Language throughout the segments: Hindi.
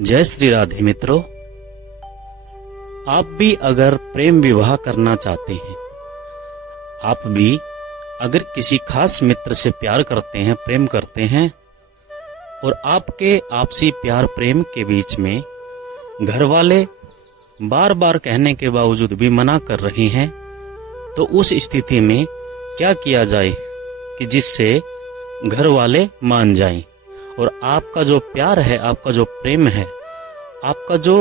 जय श्री राधे मित्रों। आप भी अगर प्रेम विवाह करना चाहते हैं, आप भी अगर किसी खास मित्र से प्यार करते हैं, प्रेम करते हैं और आपके आपसी प्यार प्रेम के बीच में घर वाले बार बार कहने के बावजूद भी मना कर रहे हैं, तो उस स्थिति में क्या किया जाए कि जिससे घर वाले मान जाएं और आपका जो प्यार है, आपका जो प्रेम है, आपका जो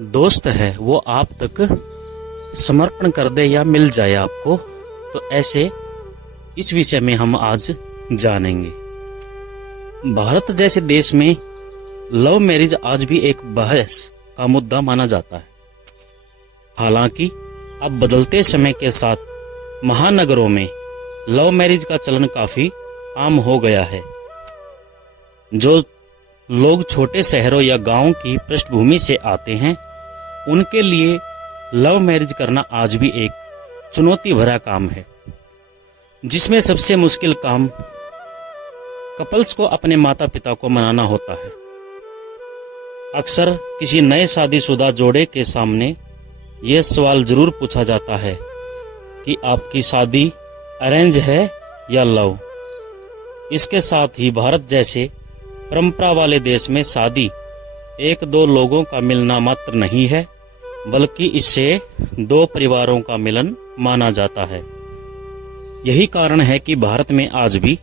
दोस्त है वो आप तक समर्पण कर दे या मिल जाए आपको। तो ऐसे इस विषय में हम आज जानेंगे। भारत जैसे देश में लव मैरिज आज भी एक बहस का मुद्दा माना जाता है। हालांकि अब बदलते समय के साथ महानगरों में लव मैरिज का चलन काफी आम हो गया है। जो लोग छोटे शहरों या गांवों की पृष्ठभूमि से आते हैं, उनके लिए लव मैरिज करना आज भी एक चुनौती भरा काम है, जिसमें सबसे मुश्किल काम कपल्स को अपने माता पिता को मनाना होता है। अक्सर किसी नए शादीशुदा जोड़े के सामने यह सवाल जरूर पूछा जाता है कि आपकी शादी अरेंज है या लव। इसके साथ ही भारत जैसे परंपरा वाले देश में शादी एक दो लोगों का मिलना मात्र नहीं है, बल्कि इससे दो परिवारों का मिलन माना जाता है। यही कारण है कि भारत में आज भी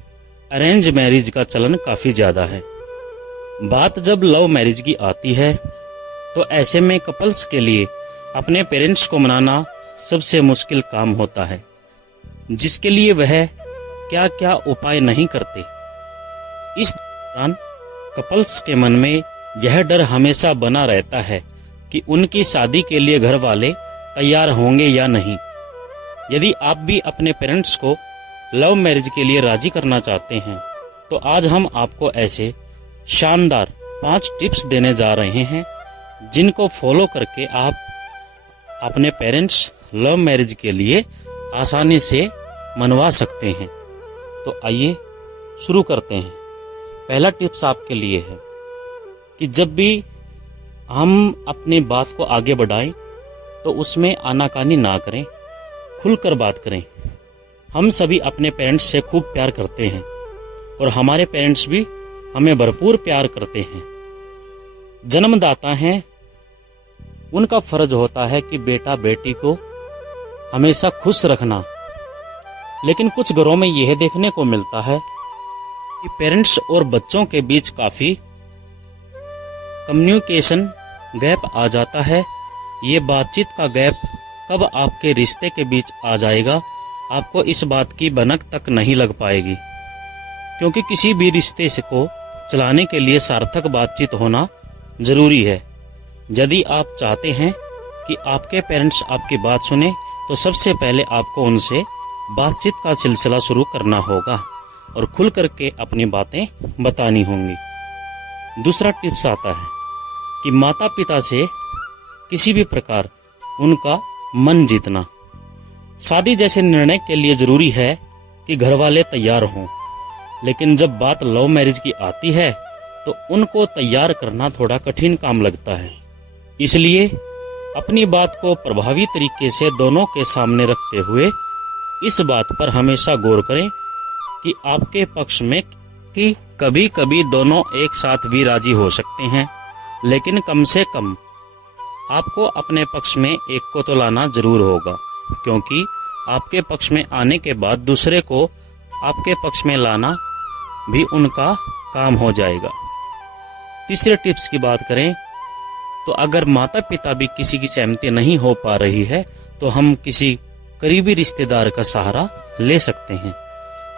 अरेंज मैरिज का चलन काफी ज्यादा है। बात जब लव मैरिज की आती है, तो ऐसे में कपल्स के लिए अपने पेरेंट्स को मनाना सबसे मुश्किल काम होता है, जिसके लिए वह क्या क्या उपाय नहीं करते। इस दौरान कपल्स के मन में यह डर हमेशा बना रहता है कि उनकी शादी के लिए घर वाले तैयार होंगे या नहीं। यदि आप भी अपने पेरेंट्स को लव मैरिज के लिए राजी करना चाहते हैं, तो आज हम आपको ऐसे शानदार 5 टिप्स देने जा रहे हैं, जिनको फॉलो करके आप अपने पेरेंट्स लव मैरिज के लिए आसानी से मनवा सकते हैं। तो आइए शुरू करते हैं। पहला टिप्स आपके लिए है कि जब भी हम अपनी बात को आगे बढ़ाएं, तो उसमें आनाकानी ना करें, खुलकर बात करें। हम सभी अपने पेरेंट्स से खूब प्यार करते हैं और हमारे पेरेंट्स भी हमें भरपूर प्यार करते हैं। जन्मदाता हैं, उनका फर्ज होता है कि बेटा बेटी को हमेशा खुश रखना। लेकिन कुछ घरों में यह देखने को मिलता है कि पेरेंट्स और बच्चों के बीच काफी कम्युनिकेशन गैप आ जाता है। ये बातचीत का गैप कब आपके रिश्ते के बीच आ जाएगा, आपको इस बात की भनक तक नहीं लग पाएगी, क्योंकि किसी भी रिश्ते को चलाने के लिए सार्थक बातचीत होना जरूरी है। यदि आप चाहते हैं कि आपके पेरेंट्स आपकी बात सुने, तो सबसे पहले आपको उनसे बातचीत का सिलसिला शुरू करना होगा और खुल करके अपनी बातें बतानी होंगी। दूसरा टिप्स आता है कि माता पिता से किसी भी प्रकार उनका मन जीतना। शादी जैसे निर्णय के लिए जरूरी है कि घर वाले तैयार हों, लेकिन जब बात लव मैरिज की आती है, तो उनको तैयार करना थोड़ा कठिन काम लगता है। इसलिए अपनी बात को प्रभावी तरीके से दोनों के सामने रखते हुए इस बात पर हमेशा गौर करें कि आपके पक्ष में कि कभी कभी दोनों एक साथ भी राजी हो सकते हैं, लेकिन कम से कम आपको अपने पक्ष में एक को तो लाना जरूर होगा, क्योंकि आपके पक्ष में आने के बाद दूसरे को आपके पक्ष में लाना भी उनका काम हो जाएगा। तीसरे टिप्स की बात करें, तो अगर माता पिता भी किसी की सहमति नहीं हो पा रही है, तो हम किसी करीबी रिश्तेदार का सहारा ले सकते हैं।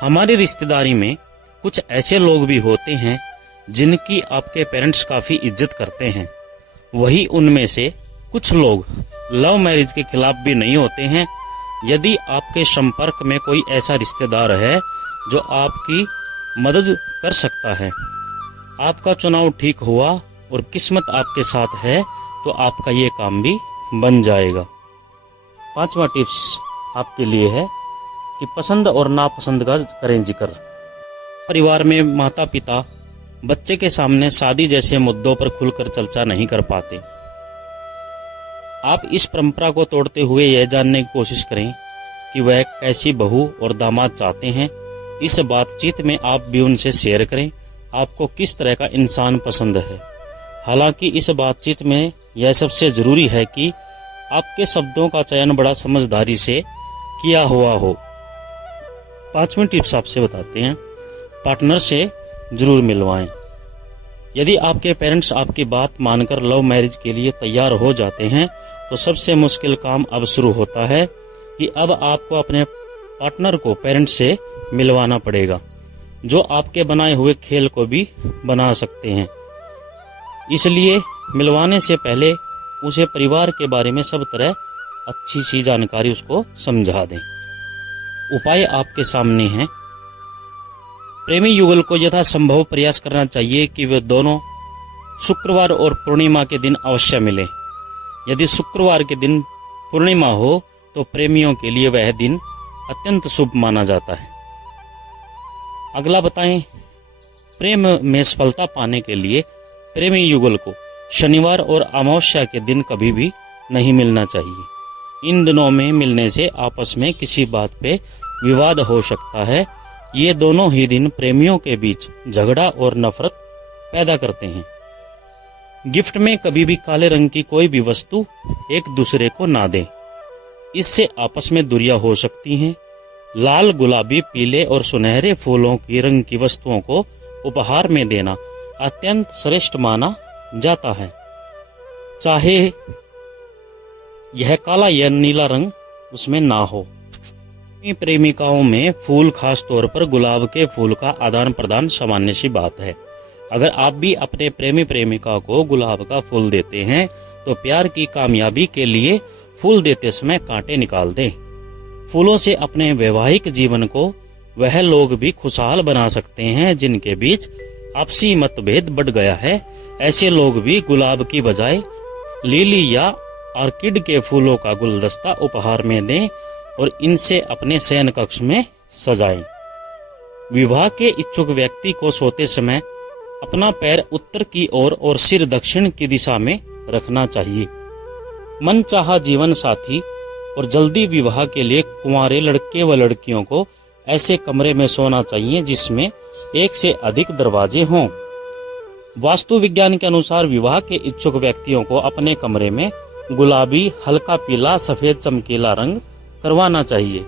हमारी रिश्तेदारी में कुछ ऐसे लोग भी होते हैं जिनकी आपके पेरेंट्स काफी इज्जत करते हैं। वही उनमें से कुछ लोग लव मैरिज के खिलाफ भी नहीं होते हैं। यदि आपके संपर्क में कोई ऐसा रिश्तेदार है जो आपकी मदद कर सकता है, आपका चुनाव ठीक हुआ और किस्मत आपके साथ है, तो आपका ये काम भी बन जाएगा। 5वां टिप्स आपके लिए है कि पसंद और नापसंद का करें जिक्र। परिवार में माता पिता बच्चे के सामने शादी जैसे मुद्दों पर खुलकर चर्चा नहीं कर पाते। आप इस परंपरा को तोड़ते हुए यह जानने की कोशिश करें कि वह कैसी बहू और दामाद चाहते हैं। इस बातचीत में आप भी उनसे शेयर करें आपको किस तरह का इंसान पसंद है। हालांकि इस बातचीत में यह सबसे जरूरी है कि आपके शब्दों का चयन बड़ा समझदारी से किया हुआ हो। 5वीं टिप्स आपसे बताते हैं, पार्टनर से जरूर मिलवाएं। यदि आपके पेरेंट्स आपकी बात मानकर लव मैरिज के लिए तैयार हो जाते हैं तो सबसे मुश्किल काम अब शुरू होता है कि अब आपको अपने पार्टनर को पेरेंट्स से मिलवाना पड़ेगा, जो आपके बनाए हुए खेल को भी बना सकते हैं। इसलिए मिलवाने से पहले उसे परिवार के बारे में सब तरह अच्छी सी जानकारी उसको समझा दें। उपाय आपके सामने हैं। प्रेमी युगल को यथासंभव प्रयास करना चाहिए कि वे दोनों शुक्रवार और पूर्णिमा के दिन अवश्य मिलें। यदि शुक्रवार के दिन पूर्णिमा हो तो प्रेमियों के लिए वह दिन अत्यंत शुभ माना जाता है। अगला बताएं, प्रेम में सफलता पाने के लिए प्रेमी युगल को शनिवार और अमावस्या के दिन कभी भी नहीं मिलना चाहिए। इन दिनों में मिलने से आपस में किसी बात पे विवाद हो सकता है। ये दोनों ही दिन प्रेमियों के बीच झगड़ा और नफरत पैदा करते हैं। गिफ्ट में कभी भी काले रंग की कोई भी वस्तु एक दूसरे को ना दें, इससे आपस में दूरियां हो सकती हैं। लाल, गुलाबी, पीले और सुनहरे फूलों की रंग की वस्तुओं को उपहार में देना अत्यंत श्रेष्ठ माना जाता है, चाहे यह काला या नीला रंग उसमें ना हो। प्रेमिकाओं में फूल, खास तौर पर गुलाब के फूल का आदान प्रदान सामान्य सी बात है। अगर आप भी अपने प्रेमी प्रेमिका को गुलाब का फूल देते हैं तो प्यार की कामयाबी के लिए फूल देते समय कांटे निकाल दें। फूलों से अपने वैवाहिक जीवन को वह लोग भी खुशहाल बना सकते हैं जिनके बीच आपसी मतभेद बढ़ गया है। ऐसे लोग भी गुलाब की बजाय लिली या ऑर्किड के फूलों का गुलदस्ता उपहार में दें और इनसे अपने शयन कक्ष में सजाएं। विवाह के इच्छुक व्यक्ति को सोते समय अपना पैर उत्तर की ओर और सिर दक्षिण की दिशा में रखना चाहिए। मनचाहा जीवन साथी और जल्दी विवाह के लिए कुंवारे लड़के व लड़कियों को ऐसे कमरे में सोना चाहिए जिसमें एक से अधिक दरवाजे हों। वास्तु विज्ञान के अनुसार विवाह के इच्छुक व्यक्तियों को अपने कमरे में गुलाबी, हल्का पीला, सफेद चमकीला रंग करवाना चाहिए।